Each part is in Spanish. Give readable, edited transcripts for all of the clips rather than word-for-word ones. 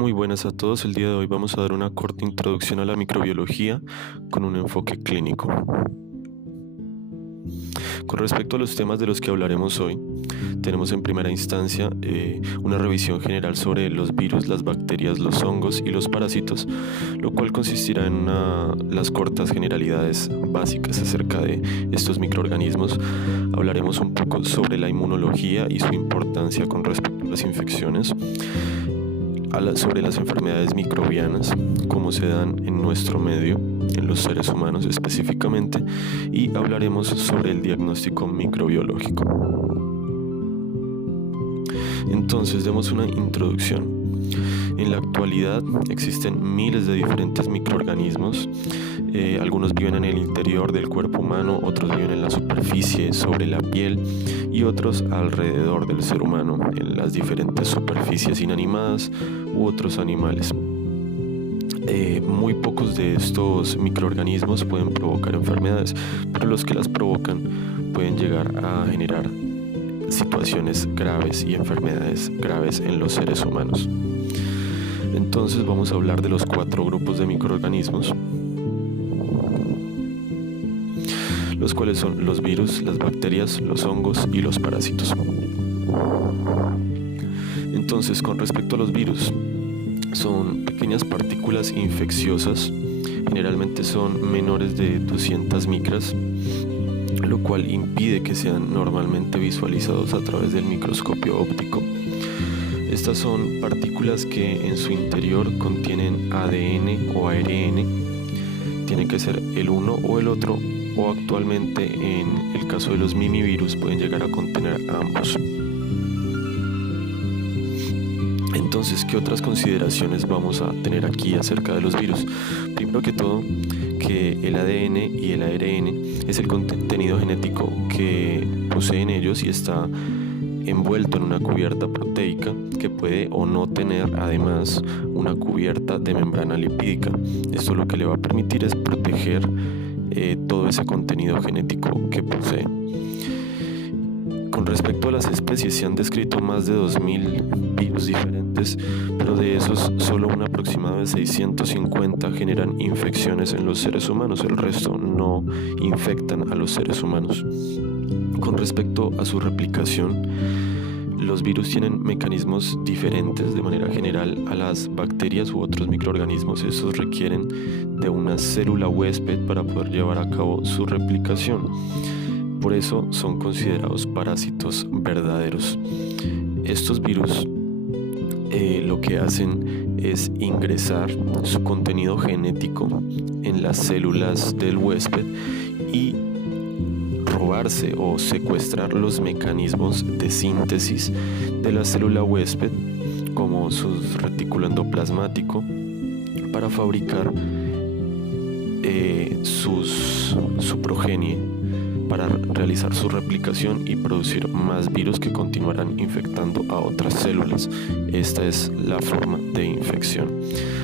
Muy buenas a todos. El día de hoy vamos a dar una corta introducción a la microbiología con un enfoque clínico. Con respecto a los temas de los que hablaremos hoy, tenemos en primera instancia una revisión general sobre los virus, las bacterias, los hongos y los parásitos, lo cual consistirá en las cortas generalidades básicas acerca de estos microorganismos. Hablaremos un poco sobre la inmunología y su importancia con respecto a las infecciones, sobre las enfermedades microbianas, cómo se dan en nuestro medio, en los seres humanos específicamente, y hablaremos sobre el diagnóstico microbiológico. Entonces, demos una introducción. En la actualidad existen miles de diferentes microorganismos. Algunos viven en el interior del cuerpo humano, otros viven en la superficie, sobre la piel, y otros alrededor del ser humano, en las diferentes superficies inanimadas u otros animales. Muy pocos de estos microorganismos pueden provocar enfermedades, pero los que las provocan pueden llegar a generar situaciones graves y enfermedades graves en los seres humanos. Entonces vamos a hablar de los 4 grupos de microorganismos, los cuales son los virus, las bacterias, los hongos y los parásitos. Entonces, con respecto a los virus, son pequeñas partículas infecciosas, generalmente son menores de 200 micras, lo cual impide que sean normalmente visualizados a través del microscopio óptico. Estas son partículas que en su interior contienen ADN o ARN, tiene que ser el uno o el otro, o actualmente en el caso de los mimivirus pueden llegar a contener ambos. Entonces, ¿qué otras consideraciones vamos a tener aquí acerca de los virus? Primero que todo, que el ADN y el ARN es el contenido genético que poseen ellos y está envuelto en una cubierta proteica que puede o no tener además una cubierta de membrana lipídica. Esto lo que le va a permitir es proteger todo ese contenido genético que posee. Con respecto a las especies, se han descrito más de 2000 virus diferentes, pero de esos solo un aproximado de 650 generan infecciones en los seres humanos, el resto no infectan a los seres humanos. Con respecto a su replicación, los virus tienen mecanismos diferentes de manera general a las bacterias u otros microorganismos. Estos requieren de una célula huésped para poder llevar a cabo su replicación. Por eso son considerados parásitos verdaderos. Estos virus lo que hacen es ingresar su contenido genético en las células del huésped y robarse o secuestrar los mecanismos de síntesis de la célula huésped, como su retículo endoplasmático, para fabricar su progenie, para realizar su replicación y producir más virus que continuarán infectando a otras células. Esta es la forma de infección,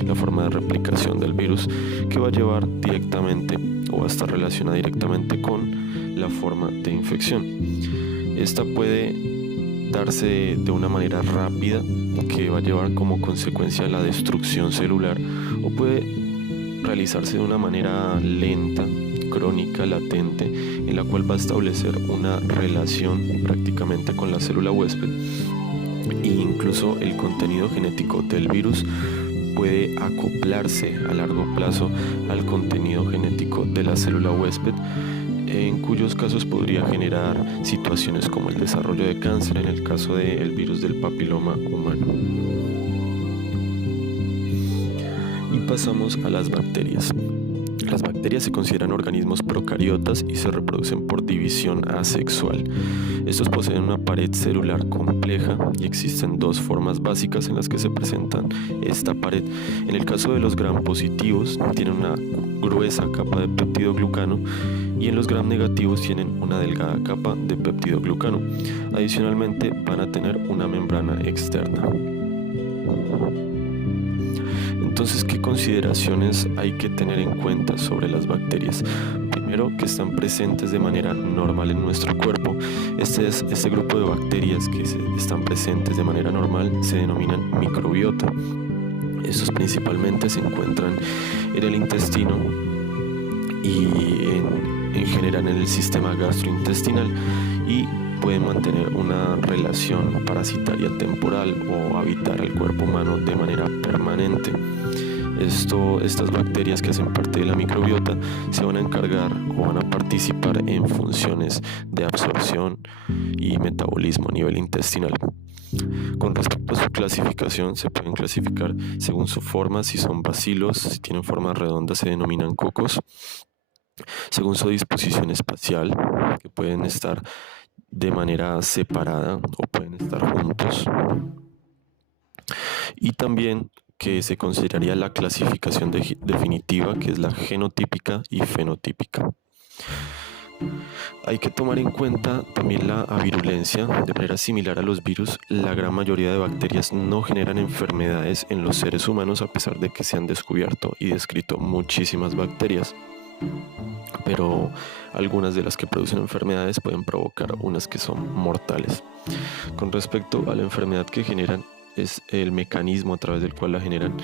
la forma de replicación del virus, que va a llevar directamente o va a estar relacionada directamente con la forma de infección. Esta puede darse de una manera rápida, que va a llevar como consecuencia la destrucción celular, o puede realizarse de una manera lenta, crónica, latente, en la cual va a establecer una relación prácticamente con la célula huésped, e incluso el contenido genético del virus puede acoplarse a largo plazo al contenido genético de la célula huésped, en cuyos casos podría generar situaciones como el desarrollo de cáncer en el caso del virus del papiloma humano. Y pasamos a las bacterias. Las bacterias se consideran organismos procariotas y se reproducen por división asexual. Estos poseen una pared celular compleja y existen 2 formas básicas en las que se presentan esta pared. En el caso de los gram positivos, tienen una gruesa capa de peptidoglucano, y en los gram negativos tienen una delgada capa de peptidoglucano. Adicionalmente, van a tener una membrana externa. Entonces, ¿qué consideraciones hay que tener en cuenta sobre las bacterias? Primero, que están presentes de manera normal en nuestro cuerpo. Este grupo de bacterias que están presentes de manera normal se denominan microbiota. Estos principalmente se encuentran en el intestino y en general en el sistema gastrointestinal y pueden mantener una relación parasitaria temporal o habitar al cuerpo humano de manera permanente. Estas bacterias que hacen parte de la microbiota se van a encargar o van a participar en funciones de absorción y metabolismo a nivel intestinal. Con respecto a su clasificación, se pueden clasificar según su forma, si son bacilos, si tienen forma redonda se denominan cocos, según su disposición espacial, que pueden estar de manera separada o pueden estar juntos, y también que se consideraría la clasificación definitiva, que es la genotípica y fenotípica. Hay que tomar en cuenta también la avirulencia. De manera similar a los virus, la gran mayoría de bacterias no generan enfermedades en los seres humanos, a pesar de que se han descubierto y descrito muchísimas bacterias. Pero algunas de las que producen enfermedades pueden provocar unas que son mortales. Con respecto a la enfermedad que generan, es el mecanismo a través del cual la generan.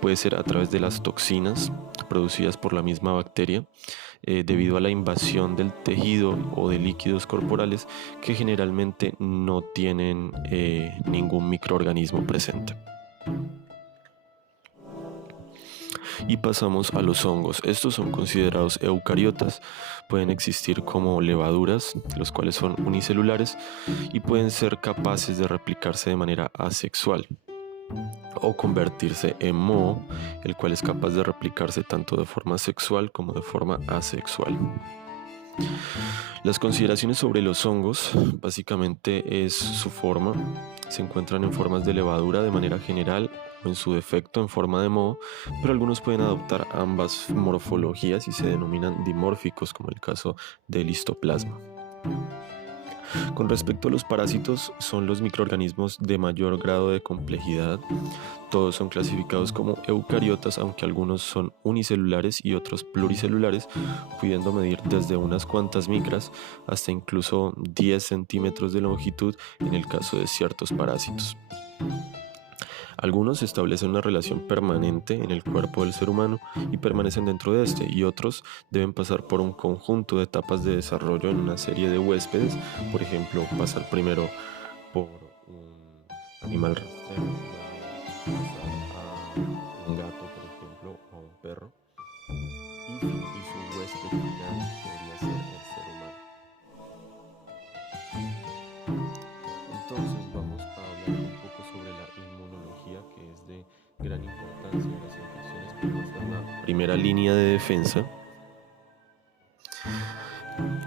Puede ser a través de las toxinas producidas por la misma bacteria, debido a la invasión del tejido o de líquidos corporales que generalmente no tienen ningún microorganismo presente. Y pasamos a los hongos. Estos son considerados eucariotas. Pueden existir como levaduras, los cuales son unicelulares y pueden ser capaces de replicarse de manera asexual o convertirse en moho, el cual es capaz de replicarse tanto de forma sexual como de forma asexual. Las consideraciones sobre los hongos básicamente es su forma. Se encuentran en formas de levadura de manera general o en su defecto en forma de moho, pero algunos pueden adoptar ambas morfologías y se denominan dimórficos, como el caso del histoplasma. Con respecto a los parásitos, son los microorganismos de mayor grado de complejidad. Todos son clasificados como eucariotas, aunque algunos son unicelulares y otros pluricelulares, pudiendo medir desde unas cuantas micras hasta incluso 10 centímetros de longitud en el caso de ciertos parásitos. Algunos establecen una relación permanente en el cuerpo del ser humano y permanecen dentro de este, y otros deben pasar por un conjunto de etapas de desarrollo en una serie de huéspedes. Por ejemplo, pasar primero por un animal rastrero, pasar a un gato, por ejemplo, o a un perro, y su huésped final podría ser el ser humano. Entonces vamos a hablar un poco sobre la inmunología, que es de gran importancia en las infecciones, porque esta es la primera línea de defensa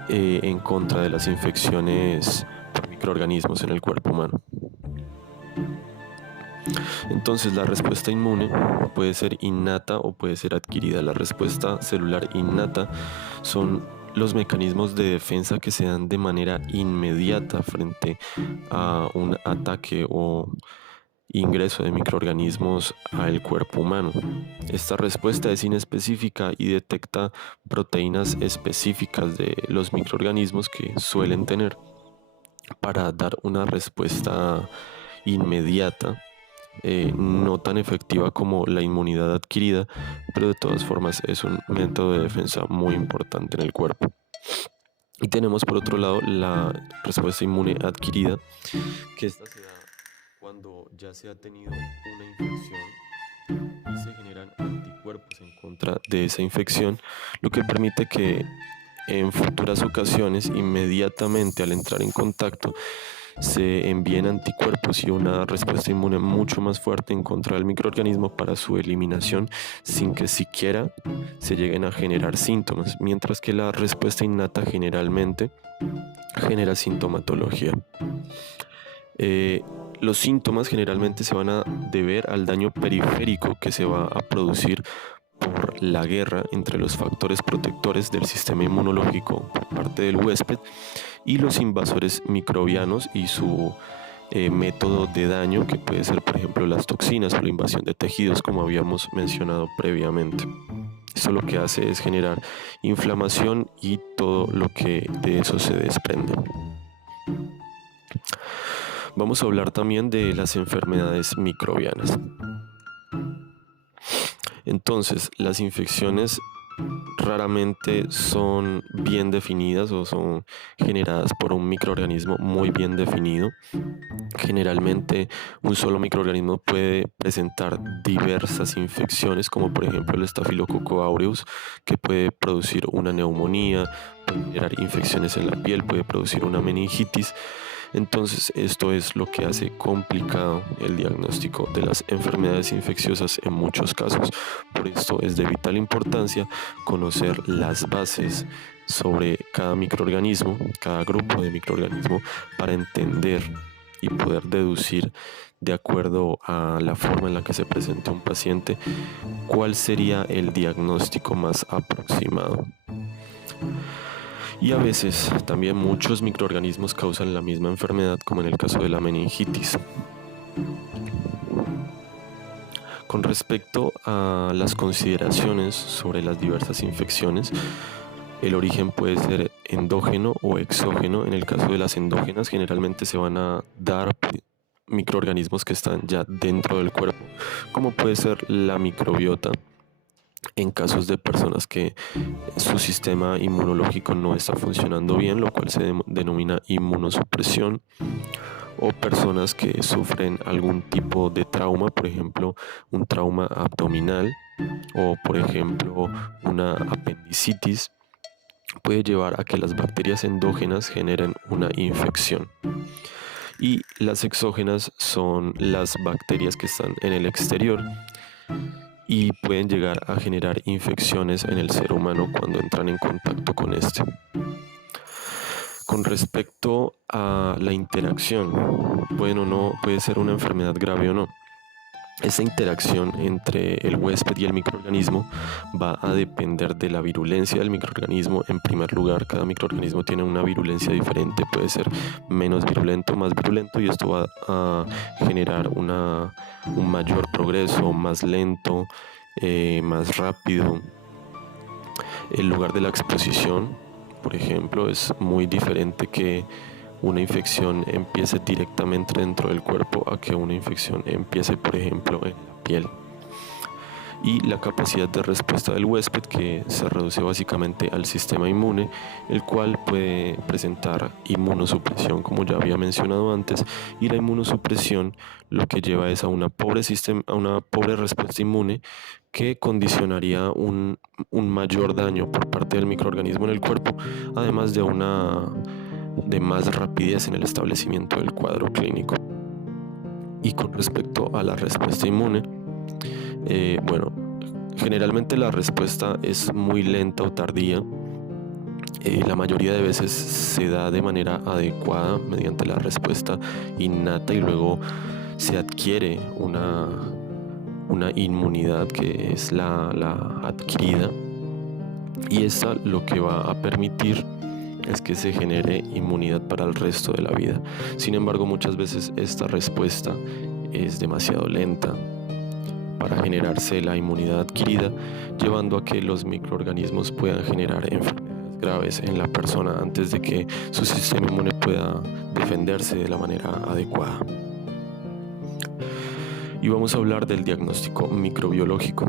en contra de las infecciones por microorganismos en el cuerpo humano. Entonces la respuesta inmune puede ser innata o puede ser adquirida. La respuesta celular innata son los mecanismos de defensa que se dan de manera inmediata frente a un ataque o ingreso de microorganismos al cuerpo humano. Esta respuesta es inespecífica y detecta proteínas específicas de los microorganismos que suelen tener para dar una respuesta inmediata, no tan efectiva como la inmunidad adquirida, pero de todas formas es un método de defensa muy importante en el cuerpo. Y tenemos por otro lado la respuesta inmune adquirida, que esta se da cuando ya se ha tenido una infección y se generan anticuerpos en contra de esa infección, lo que permite que en futuras ocasiones, inmediatamente al entrar en contacto, se envíen anticuerpos y una respuesta inmune mucho más fuerte en contra del microorganismo para su eliminación sin que siquiera se lleguen a generar síntomas, mientras que la respuesta innata generalmente genera sintomatología. Los síntomas generalmente se van a deber al daño periférico que se va a producir por la guerra entre los factores protectores del sistema inmunológico por parte del huésped y los invasores microbianos y su método de daño, que puede ser por ejemplo las toxinas o la invasión de tejidos, como habíamos mencionado previamente. Esto lo que hace es generar inflamación y todo lo que de eso se desprende. Vamos a hablar también de las enfermedades microbianas. Entonces, las infecciones raramente son bien definidas o son generadas por un microorganismo muy bien definido. Generalmente un solo microorganismo puede presentar diversas infecciones, como por ejemplo el Staphylococcus aureus, que puede producir una neumonía, puede generar infecciones en la piel, puede producir una meningitis. Entonces esto es lo que hace complicado el diagnóstico de las enfermedades infecciosas en muchos casos. Por esto es de vital importancia conocer las bases sobre cada microorganismo, cada grupo de microorganismo, para entender y poder deducir, de acuerdo a la forma en la que se presenta un paciente, cuál sería el diagnóstico más aproximado. Y a veces también muchos microorganismos causan la misma enfermedad, como en el caso de la meningitis. Con respecto a las consideraciones sobre las diversas infecciones, el origen puede ser endógeno o exógeno. En el caso de las endógenas, generalmente se van a dar microorganismos que están ya dentro del cuerpo, como puede ser la microbiota, en casos de personas que su sistema inmunológico no está funcionando bien, lo cual se denomina inmunosupresión, o personas que sufren algún tipo de trauma, por ejemplo, un trauma abdominal o, por ejemplo, una apendicitis, puede llevar a que las bacterias endógenas generen una infección. Y las exógenas son las bacterias que están en el exterior y pueden llegar a generar infecciones en el ser humano cuando entran en contacto con este. Con respecto a la interacción, bueno, no puede ser una enfermedad grave o no. Esa interacción entre el huésped y el microorganismo va a depender de la virulencia del microorganismo. En primer lugar, cada microorganismo tiene una virulencia diferente, puede ser menos virulento, más virulento, y esto va a generar un mayor progreso, más lento, más rápido. El lugar de la exposición, por ejemplo, es muy diferente que una infección empiece directamente dentro del cuerpo a que una infección empiece, por ejemplo, en la piel. Y la capacidad de respuesta del huésped, que se reduce básicamente al sistema inmune, el cual puede presentar inmunosupresión, como ya había mencionado antes, y la inmunosupresión lo que lleva es a una pobre respuesta inmune, que condicionaría un mayor daño por parte del microorganismo en el cuerpo, además de más rapidez en el establecimiento del cuadro clínico. Y con respecto a la respuesta inmune, generalmente la respuesta es muy lenta o tardía. La mayoría de veces se da de manera adecuada mediante la respuesta innata, y luego se adquiere una inmunidad que es la adquirida, y esta lo que va a permitir es que se genere inmunidad para el resto de la vida. Sin embargo, muchas veces esta respuesta es demasiado lenta para generarse la inmunidad adquirida, llevando a que los microorganismos puedan generar enfermedades graves en la persona antes de que su sistema inmune pueda defenderse de la manera adecuada. Y vamos a hablar del diagnóstico microbiológico.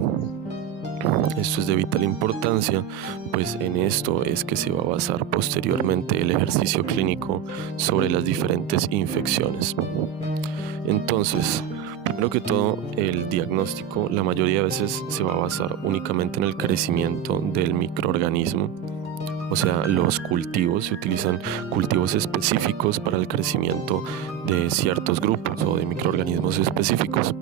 Esto es de vital importancia, pues en esto es que se va a basar posteriormente el ejercicio clínico sobre las diferentes infecciones. Entonces, primero que todo, el diagnóstico la mayoría de veces se va a basar únicamente en el crecimiento del microorganismo. O sea, los cultivos, se utilizan cultivos específicos para el crecimiento de ciertos grupos o de microorganismos específicos.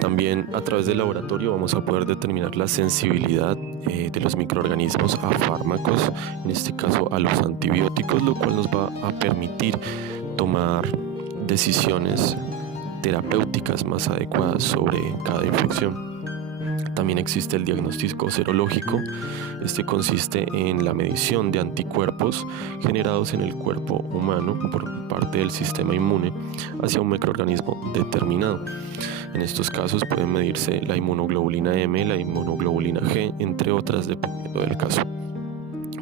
También a través del laboratorio vamos a poder determinar la sensibilidad de los microorganismos a fármacos, en este caso a los antibióticos, lo cual nos va a permitir tomar decisiones terapéuticas más adecuadas sobre cada infección. También existe el diagnóstico serológico. Este consiste en la medición de anticuerpos generados en el cuerpo humano por parte del sistema inmune hacia un microorganismo determinado. En estos casos pueden medirse la inmunoglobulina M, la inmunoglobulina G, entre otras, dependiendo del caso.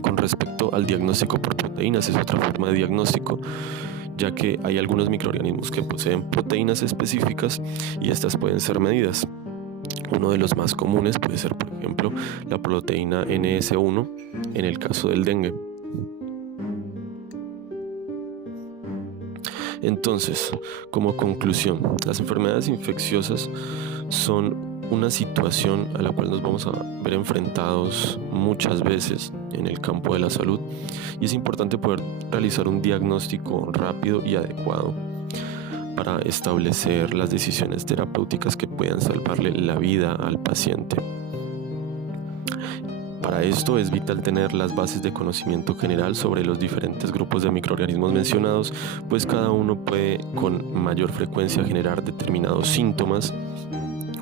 Con respecto al diagnóstico por proteínas, es otra forma de diagnóstico, ya que hay algunos microorganismos que poseen proteínas específicas y estas pueden ser medidas. Uno de los más comunes puede ser, por ejemplo, la proteína NS1 en el caso del dengue. Entonces, como conclusión, las enfermedades infecciosas son una situación a la cual nos vamos a ver enfrentados muchas veces en el campo de la salud, y es importante poder realizar un diagnóstico rápido y adecuado para establecer las decisiones terapéuticas que puedan salvarle la vida al paciente. Para esto es vital tener las bases de conocimiento general sobre los diferentes grupos de microorganismos mencionados, pues cada uno puede con mayor frecuencia generar determinados síntomas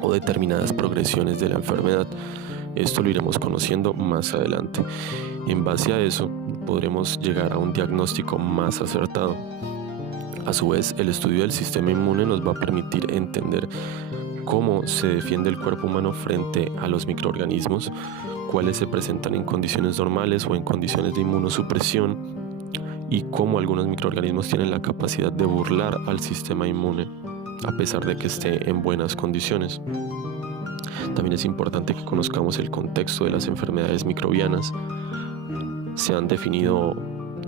o determinadas progresiones de la enfermedad. Esto lo iremos conociendo más adelante. En base a eso podremos llegar a un diagnóstico más acertado. A su vez, el estudio del sistema inmune nos va a permitir entender cómo se defiende el cuerpo humano frente a los microorganismos, cuáles se presentan en condiciones normales o en condiciones de inmunosupresión, y cómo algunos microorganismos tienen la capacidad de burlar al sistema inmune a pesar de que esté en buenas condiciones. También es importante que conozcamos el contexto de las enfermedades microbianas. Se han definido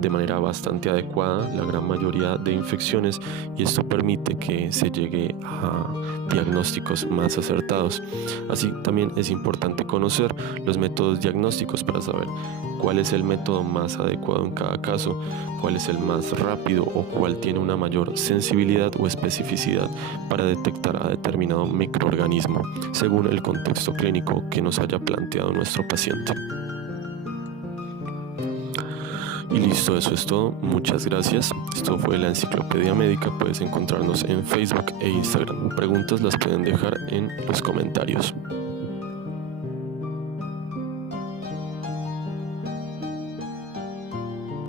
de manera bastante adecuada la gran mayoría de infecciones, y esto permite que se llegue a diagnósticos más acertados. Así también es importante conocer los métodos diagnósticos para saber cuál es el método más adecuado en cada caso, cuál es el más rápido o cuál tiene una mayor sensibilidad o especificidad para detectar a determinado microorganismo según el contexto clínico que nos haya planteado nuestro paciente. Y listo, eso es todo. Muchas gracias. Esto fue la Enciclopedia Médica. Puedes encontrarnos en Facebook e Instagram. Preguntas las pueden dejar en los comentarios.